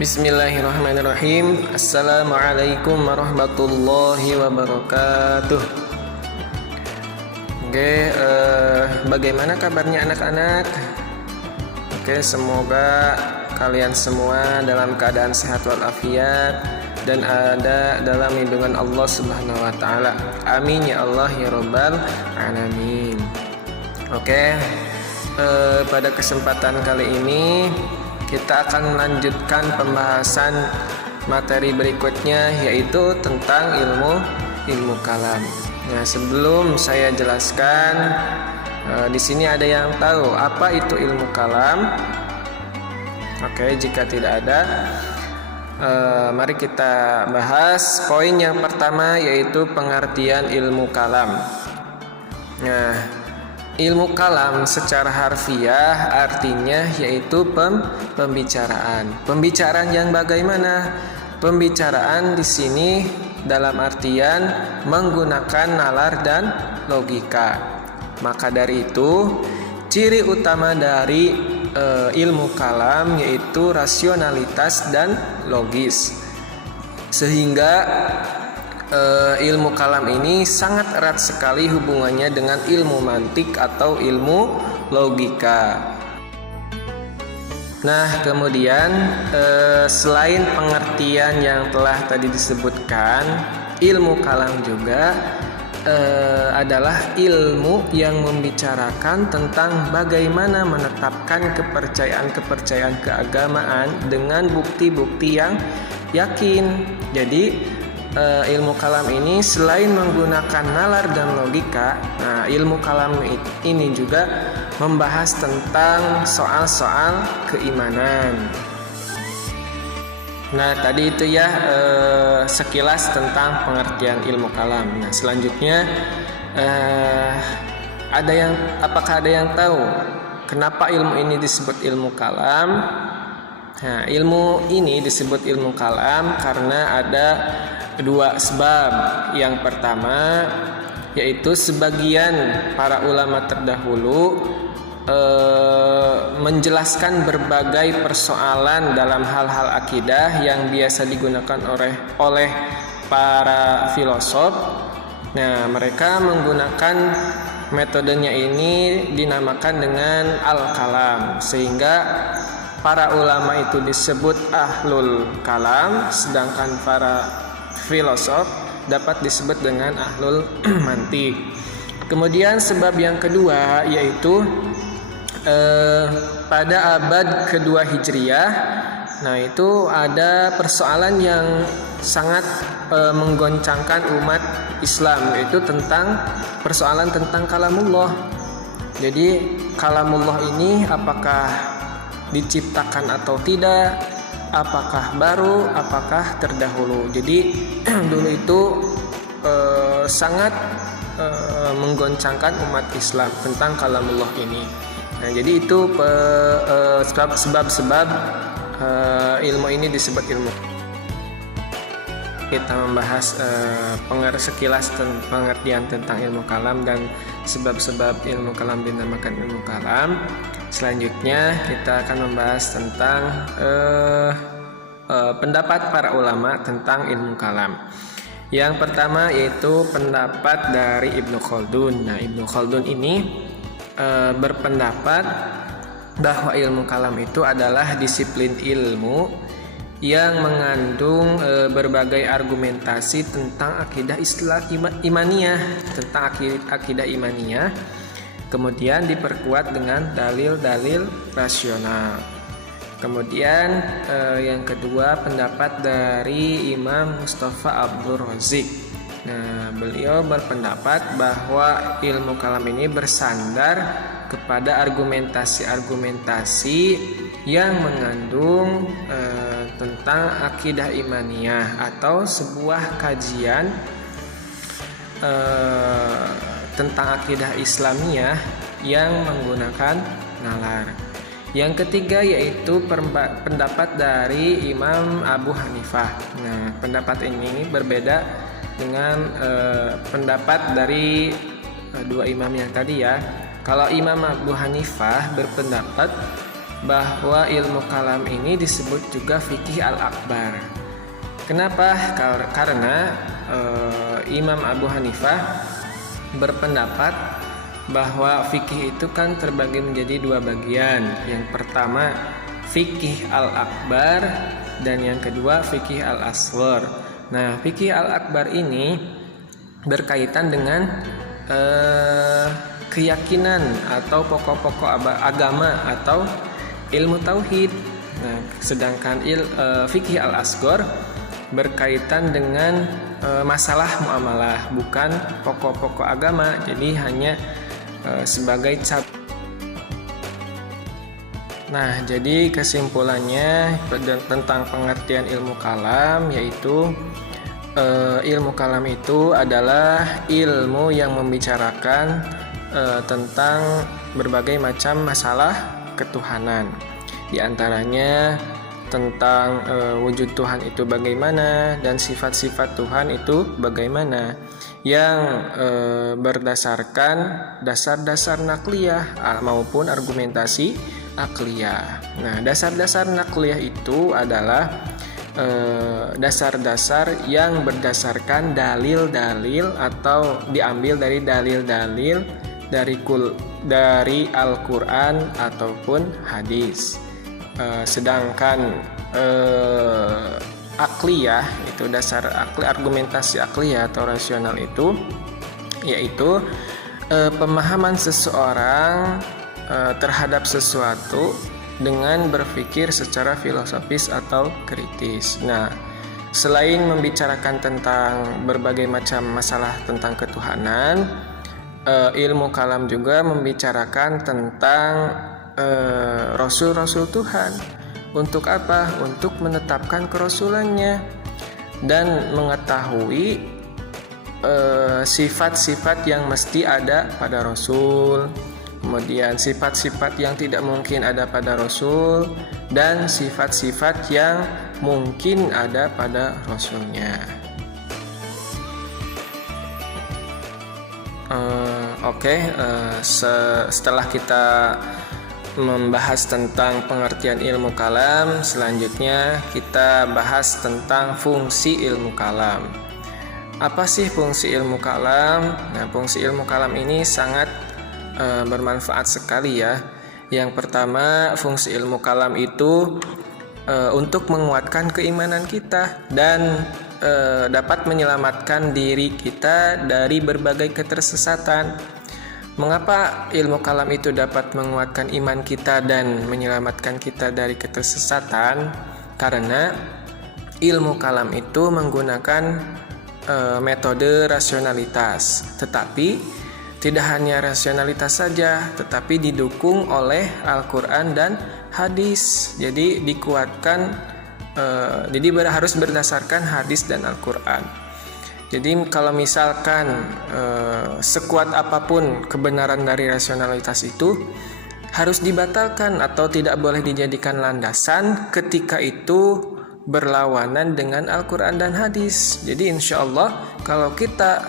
Bismillahirrahmanirrahim. Assalamualaikum warahmatullahi wabarakatuh. Oke, bagaimana kabarnya anak-anak? Oke, semoga kalian semua dalam keadaan sehat walafiat dan ada dalam lindungan Allah Subhanahu wa taala. Amin ya Allah ya rabbal alamin. Oke, pada kesempatan kali ini kita akan melanjutkan pembahasan materi berikutnya, yaitu tentang ilmu kalam. Nah, sebelum saya jelaskan, di sini ada yang tahu apa itu ilmu kalam? Oke, jika tidak ada, mari kita bahas poin yang pertama, yaitu pengertian ilmu kalam. Nah, ilmu kalam secara harfiah artinya yaitu pembicaraan. Pembicaraan yang bagaimana? Pembicaraan di sini dalam artian menggunakan nalar dan logika. Maka dari itu, ciri utama dari ilmu kalam yaitu rasionalitas dan logis. Sehingga ilmu kalam ini sangat erat sekali hubungannya dengan ilmu mantik atau ilmu logika. Nah, kemudian selain pengertian yang telah tadi disebutkan, ilmu kalam juga adalah ilmu yang membicarakan tentang bagaimana menetapkan kepercayaan keagamaan dengan bukti-bukti yang yakin. Jadi ilmu kalam ini selain menggunakan nalar dan logika, nah ilmu kalam ini juga membahas tentang soal-soal keimanan. Nah, tadi itu ya sekilas tentang pengertian ilmu kalam. Nah, selanjutnya apakah ada yang tahu kenapa ilmu ini disebut ilmu kalam? Nah, ilmu ini disebut ilmu kalam karena ada dua sebab. Yang pertama yaitu sebagian para ulama terdahulu menjelaskan berbagai persoalan dalam hal-hal akidah yang biasa digunakan oleh para filosof. Nah, mereka menggunakan metodenya ini dinamakan dengan al-kalam, sehingga para ulama itu disebut ahlul kalam, sedangkan para filosof dapat disebut dengan ahlul mantik. Kemudian sebab yang kedua yaitu pada abad kedua Hijriyah, nah itu ada persoalan yang sangat menggoncangkan umat Islam, yaitu persoalan tentang kalamullah. Jadi kalamullah ini apakah diciptakan atau tidak, apakah baru, apakah terdahulu. Jadi dulu itu sangat menggoncangkan umat Islam tentang kalamullah ini. Nah, jadi itu sebab-sebab ilmu ini disebut ilmu. Kita membahas sekilas pengertian tentang ilmu kalam dan sebab-sebab ilmu kalam dinamakan ilmu kalam. Selanjutnya kita akan membahas tentang pendapat para ulama tentang ilmu kalam. Yang pertama yaitu pendapat dari Ibnu Khaldun. Nah, Ibnu Khaldun ini berpendapat bahwa ilmu kalam itu adalah disiplin ilmu yang mengandung berbagai argumentasi tentang akidah imaniyah, kemudian diperkuat dengan dalil-dalil rasional. Kemudian yang kedua pendapat dari Imam Mustafa Abdul Razik. Nah, beliau berpendapat bahwa ilmu kalam ini bersandar kepada argumentasi-argumentasi yang mengandung tentang akidah imaniyah atau sebuah kajian tentang akidah Islamiyah yang menggunakan nalar. Yang ketiga yaitu pendapat dari Imam Abu Hanifah. Nah, pendapat ini berbeda dengan pendapat dari dua imam yang tadi ya. Kalau Imam Abu Hanifah berpendapat bahwa ilmu kalam ini disebut juga fikih al-akbar. Kenapa? Karena Imam Abu Hanifah berpendapat bahwa fikih itu kan terbagi menjadi dua bagian. Yang pertama fikih al-akbar dan yang kedua fikih al-asghar. Nah, fikih al-akbar ini berkaitan dengan keyakinan atau pokok-pokok agama atau ilmu tauhid. Nah, sedangkan fikih al-asghar berkaitan dengan masalah muamalah, bukan pokok-pokok agama. Jadi hanya sebagai Nah, jadi kesimpulannya tentang pengertian ilmu kalam yaitu ilmu kalam itu adalah ilmu yang membicarakan tentang berbagai macam masalah ketuhanan. Di antaranya tentang wujud Tuhan itu bagaimana dan sifat-sifat Tuhan itu bagaimana yang berdasarkan dasar-dasar nakliyah maupun argumentasi akliyah. Nah, dasar-dasar nakliyah itu adalah dasar-dasar yang berdasarkan dalil-dalil atau diambil dari dalil-dalil dari Al-Quran ataupun hadis. Sedangkan akliyah itu dasar argumentasi akliyah atau rasional itu yaitu pemahaman seseorang terhadap sesuatu dengan berpikir secara filosofis atau kritis. Nah, selain membicarakan tentang berbagai macam masalah tentang ketuhanan, ilmu kalam juga membicarakan tentang Rasul-Rasul Tuhan. Untuk apa? Untuk menetapkan kerasulannya dan mengetahui sifat-sifat yang mesti ada pada Rasul, kemudian sifat-sifat yang tidak mungkin ada pada Rasul, dan sifat-sifat yang mungkin ada pada Rasulnya. Setelah kita membahas tentang pengertian ilmu kalam, selanjutnya kita bahas tentang fungsi ilmu kalam. Apa sih fungsi ilmu kalam? Nah, fungsi ilmu kalam ini sangat bermanfaat sekali ya. Yang pertama, fungsi ilmu kalam itu untuk menguatkan keimanan kita dan dapat menyelamatkan diri kita dari berbagai ketersesatan. Mengapa ilmu kalam itu dapat menguatkan iman kita dan menyelamatkan kita dari ketersesatan? Karena ilmu kalam itu menggunakan metode rasionalitas, tetapi tidak hanya rasionalitas saja, tetapi didukung oleh Al-Quran dan hadis. Jadi dikuatkan, harus berdasarkan hadis dan Al-Quran. Jadi kalau misalkan sekuat apapun kebenaran dari rasionalitas itu harus dibatalkan atau tidak boleh dijadikan landasan ketika itu berlawanan dengan Al-Quran dan hadis. Jadi insya Allah kalau kita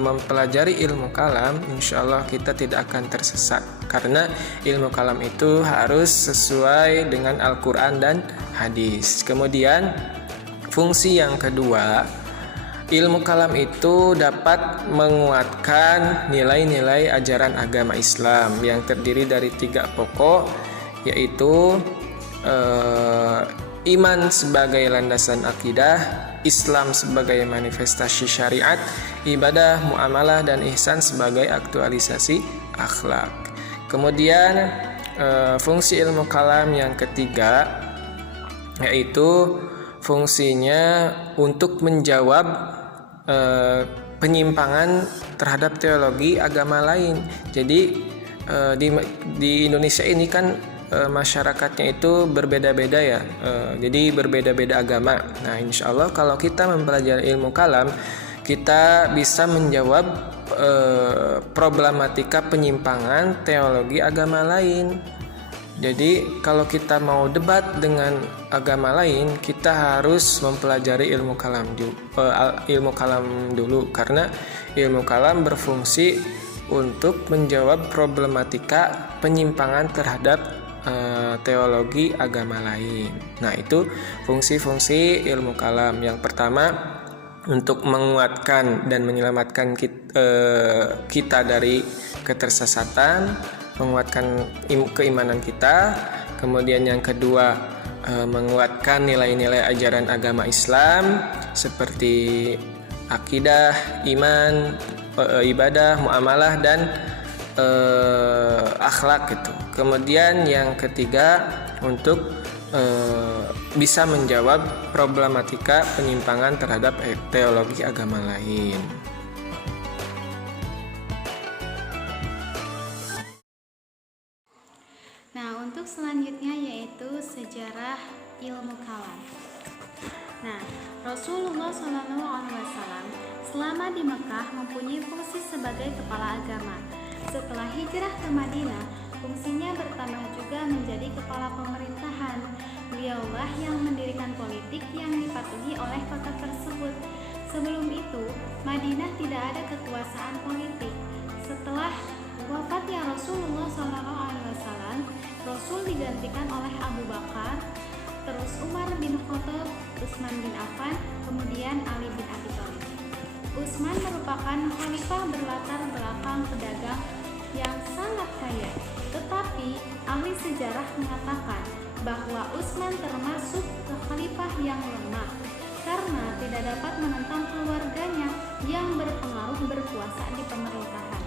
mempelajari ilmu kalam, insya Allah kita tidak akan tersesat. Karena ilmu kalam itu harus sesuai dengan Al-Quran dan hadis. Kemudian fungsi yang kedua, ilmu kalam itu dapat menguatkan nilai-nilai ajaran agama Islam yang terdiri dari 3 pokok, yaitu iman sebagai landasan akidah, Islam sebagai manifestasi syariat, ibadah, muamalah, dan ihsan sebagai aktualisasi akhlak. Kemudian fungsi ilmu kalam yang ketiga yaitu fungsinya untuk menjawab penyimpangan terhadap teologi agama lain. Jadi di Indonesia ini kan masyarakatnya itu berbeda-beda ya. Jadi berbeda-beda agama. Nah, insya Allah kalau kita mempelajari ilmu kalam, kita bisa menjawab problematika penyimpangan teologi agama lain. Jadi kalau kita mau debat dengan agama lain, kita harus mempelajari ilmu kalam dulu, karena ilmu kalam berfungsi untuk menjawab problematika penyimpangan terhadap teologi agama lain. Nah, itu fungsi-fungsi ilmu kalam. Yang pertama, untuk menguatkan dan menyelamatkan kita dari ketersesatan, menguatkan keimanan kita. Kemudian yang kedua, menguatkan nilai-nilai ajaran agama Islam seperti akidah, iman, ibadah, muamalah, dan akhlak gitu. Kemudian yang ketiga, untuk bisa menjawab problematika penyimpangan terhadap teologi agama lain. Nah, untuk selanjutnya yaitu sejarah ilmu kalam. Nah, Rasulullah SAW selama di Mekah mempunyai fungsi sebagai kepala agama. Setelah hijrah ke Madinah, fungsinya bertambah juga menjadi kepala pemerintahan. Beliaulah yang mendirikan politik yang dipatuhi oleh kota tersebut. Sebelum itu, Madinah tidak ada kekuasaan politik. Setelah wafatnya Rasulullah SAW, Rasul digantikan oleh Abu Bakar, terus Umar bin Khattab, Utsman bin Affan, kemudian Ali bin Abi Thalib. Utsman merupakan khalifah berlatar belakang pedagang yang sangat kaya, tetapi ahli sejarah mengatakan bahwa Utsman termasuk khalifah yang lemah karena tidak dapat menentang keluarganya yang berpengaruh berkuasa di pemerintahan,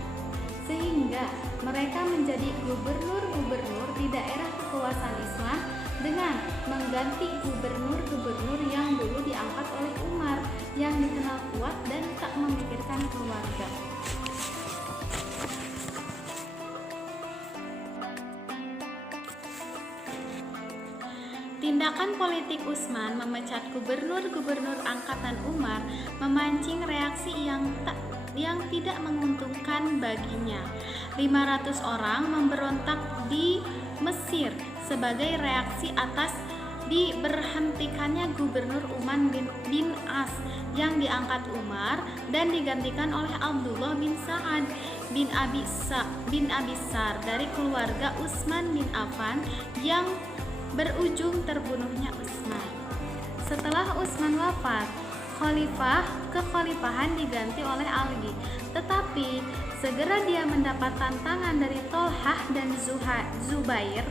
sehingga mereka menjadi gubernur-gubernur di daerah kekuasaan Islam dengan mengganti gubernur-gubernur yang dulu diangkat oleh Umar yang dikenal kuat dan tak memikirkan keluarga. Tindakan politik Utsman memecat gubernur-gubernur angkatan Umar memancing reaksi yang tidak menguntungkan baginya. 500 orang memberontak di Mesir sebagai reaksi atas diberhentikannya Gubernur Uman bin As yang diangkat Umar dan digantikan oleh Abdullah bin Sa'ad bin Abi Sar dari keluarga Utsman bin Affan yang berujung terbunuhnya Utsman. Setelah Utsman wafat, kekhalifahan diganti oleh Ali, tetapi segera dia mendapat tantangan dari Tolhah dan Zubair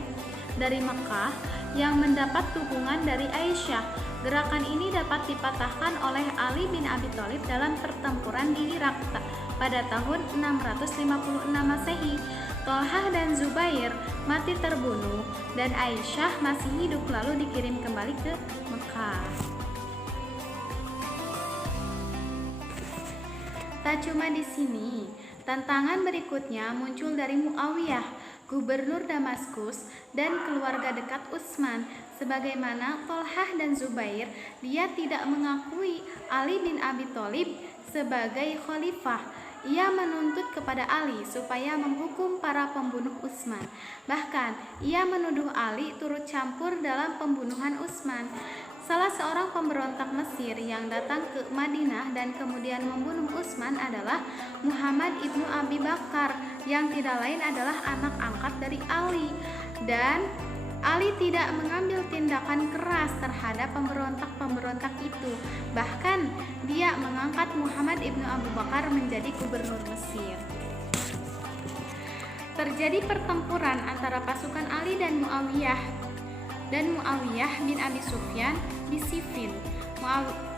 dari Mekah yang mendapat dukungan dari Aisyah. Gerakan ini dapat dipatahkan oleh Ali bin Abi Thalib dalam pertempuran di Irak pada tahun 656 Masehi. Tolhah dan Zubair mati terbunuh dan Aisyah masih hidup lalu dikirim kembali ke Mekah. Tak cuma di sini, tantangan berikutnya muncul dari Muawiyah, gubernur Damaskus dan keluarga dekat Utsman. Sebagaimana Tolhah dan Zubair, dia tidak mengakui Ali bin Abi Thalib sebagai khalifah. Ia menuntut kepada Ali supaya menghukum para pembunuh Utsman. Bahkan, ia menuduh Ali turut campur dalam pembunuhan Utsman. Salah seorang pemberontak Mesir yang datang ke Madinah dan kemudian membunuh Utsman adalah Muhammad ibnu Abi Bakar, yang tidak lain adalah anak angkat dari Ali. Dan Ali tidak mengambil tindakan keras terhadap pemberontak-pemberontak itu. Bahkan dia mengangkat Muhammad ibnu Abu Bakar menjadi gubernur Mesir. Terjadi pertempuran antara pasukan Ali dan Muawiyah bin Abi Sufyan di Siffin.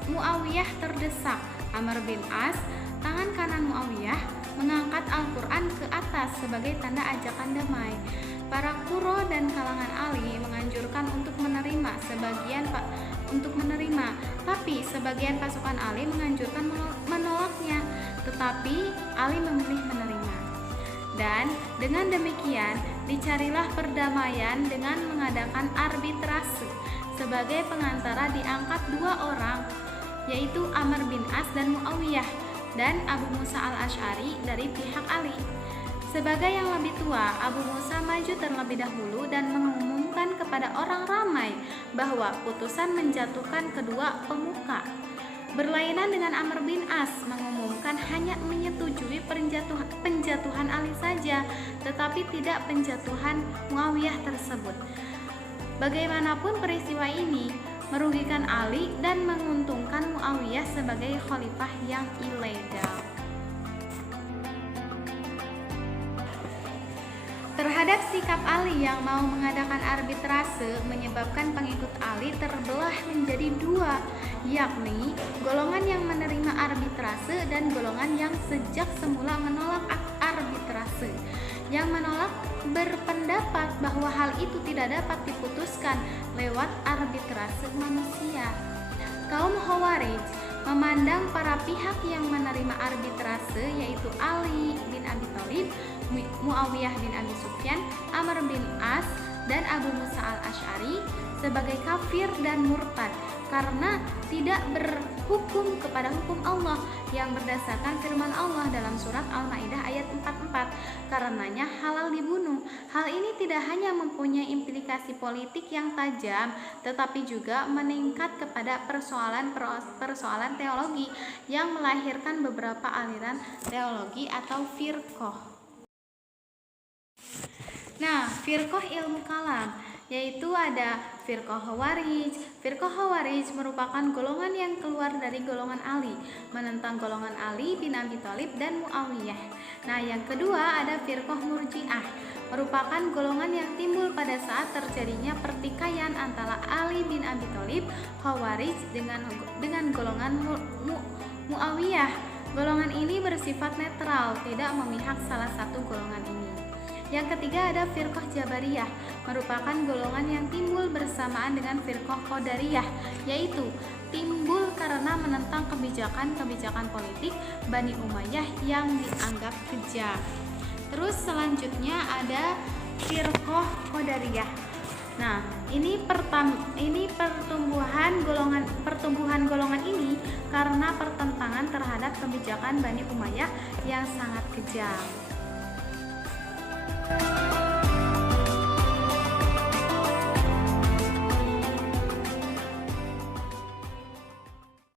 Muawiyah terdesak. Amr bin As, tangan kanan Muawiyah, mengangkat Al-Quran ke atas sebagai tanda ajakan damai. Para Quro dan kalangan Ali menganjurkan untuk menerima, tapi sebagian pasukan Ali menganjurkan menolaknya, tetapi Ali memilih menerima. Dan dengan demikian dicarilah perdamaian dengan mengadakan arbitrase. Sebagai pengantara diangkat dua orang, yaitu Amr bin As dan Muawiyah, dan Abu Musa al-Asy'ari dari pihak Ali. Sebagai yang lebih tua, Abu Musa maju terlebih dahulu dan mengumumkan kepada orang ramai bahwa putusan menjatuhkan kedua pemuka. Berlainan dengan Amr bin As mengumumkan hanya menyetujui penjatuhan Ali saja, tetapi tidak penjatuhan Muawiyah tersebut. Bagaimanapun peristiwa ini merugikan Ali dan menguntungkan Muawiyah sebagai khalifah yang ilegal. Terhadap sikap Ali yang mau mengadakan arbitrase menyebabkan pengikut Ali terbelah menjadi dua, yakni golongan yang menerima arbitrase dan golongan yang sejak semula menolak arbitrase. Yang menolak berpendapat bahwa hal itu tidak dapat diputuskan lewat arbitrase manusia. Kaum Khawarij memandang para pihak yang menerima arbitrase yaitu Ali bin Abi Thalib, Muawiyah bin Abi Sufyan, Amr bin As, dan Abu Musa al-Asy'ari sebagai kafir dan murtad karena tidak berhukum kepada hukum Allah yang berdasarkan firman Allah dalam surat Al-Maidah ayat 44. Karenanya halal dibunuh. Hal ini tidak hanya mempunyai implikasi politik yang tajam, tetapi juga meningkat kepada persoalan teologi yang melahirkan beberapa aliran teologi atau firqah. Nah, firqah ilmu kalam yaitu ada firqah Khawarij. Firqah Khawarij merupakan golongan yang keluar dari golongan Ali, menentang golongan Ali bin Abi Thalib dan Muawiyah. Nah, yang kedua ada firqah Murji'ah, merupakan golongan yang timbul pada saat terjadinya pertikaian antara Ali bin Abi Thalib Khawarij dengan golongan Muawiyah. Golongan ini bersifat netral, tidak memihak salah satu golongan ini. Yang ketiga ada firqah Jabariyah, merupakan golongan yang timbul bersamaan dengan firqah Qadariyah, yaitu timbul karena menentang kebijakan politik Bani Umayyah yang dianggap kejam. Terus selanjutnya ada firqah Qadariyah. Nah, ini pertumbuhan golongan ini karena pertentangan terhadap kebijakan Bani Umayyah yang sangat kejam.